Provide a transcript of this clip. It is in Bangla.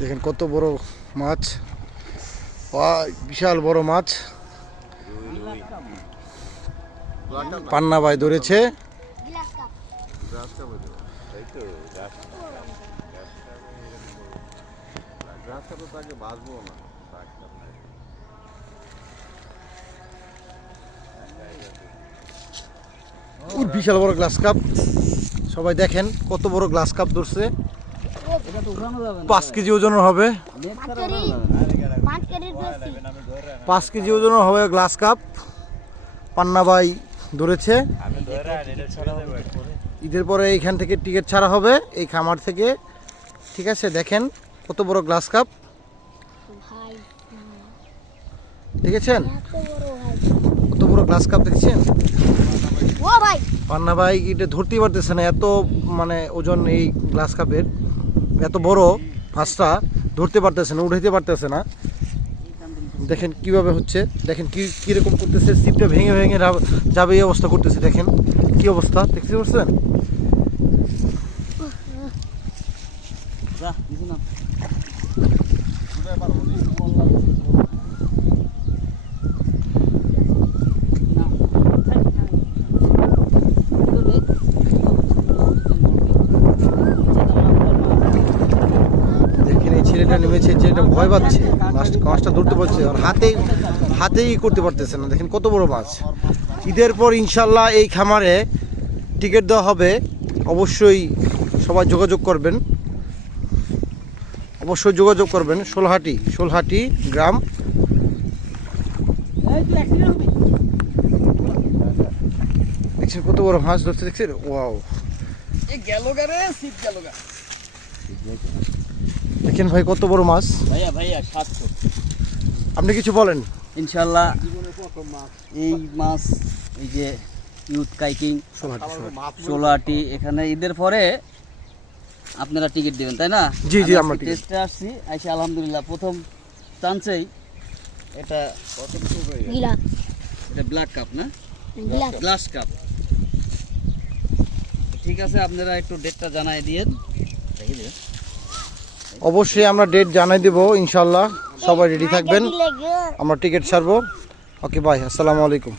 দেখেন কত বড় মাছ, বিশাল বড় মাছ পান্না ভাই ধরেছে। বিশাল বড় গ্লাস কাপ, সবাই দেখেন কত বড় গ্লাস কাপ ধরছে। 5 কেজি ওজনের হবে, 5 কেজি ওজনের হবে গ্লাস কাপ পান্না ভাই ধরেছে। ঈদের পরে এইখান থেকে টিকিট ছাড়া হবে এই খামার থেকে, ঠিক আছে। দেখেন কত বড় গ্লাস কাপ দেখেছেন, কত বড় গ্লাস কাপ দেখছেন। পান্না ভাই এটা ধরতেই পারতেছে না, এত মানে ওজন এই গ্লাস কাপের, এত বড় মাছটা ধরতে পারতেছে না, উঠাইতে পারতেছে না। দেখেন কিভাবে হচ্ছে, দেখেন কিরকম করতেছে, সিপটা ভেঙে ভেঙে যাবে এই অবস্থা করতেছে। দেখেন কি অবস্থা, দেখতে পাচ্ছেন। ছেলেটা নেমেছে, ছেলেটা ভয় পাচ্ছে, মাছটা ধরতে পারছে আর হাতেই করতে পারতেছে না। দেখেন কত বড় মাছ। ঈদের পর ইনশাল্লাহ এই খামারে টিকিট দেওয়া হবে, অবশ্যই সবাই যোগাযোগ করবেন, অবশ্যই যোগাযোগ করবেন। শোলহাটি গ্রাম। দেখছেন কত বড় মাছ ধরতে, দেখছেন। ওয়াও, দেখেন ভাই কত বড় মাছ। ভাইয়া 700। আপনি কিছু বলেন। ইনশাল্লাহ এই মাছ, এই যে ইউথ কাইকিং শোলহাটি, এখানে ঈদের পরে আপনারা টিকিট দেবেন, তাই না? জি জি, আমরা টেস্টে আসছি, আইসা আলহামদুলিল্লাহ প্রথম চান্সেই এটা ব্ল্যাক কাপ না, গ্লাস কাপ। ঠিক আছে, আপনারা একটু ডেটটা জানাই দিয়েন। অবশ্যই আমরা ডেট জানাই দেব ইনশাল্লাহ, সবাই রেডি থাকবেন, আমরা টিকিট ছাড়বো। ওকে বাই, আসসালামু আলাইকুম।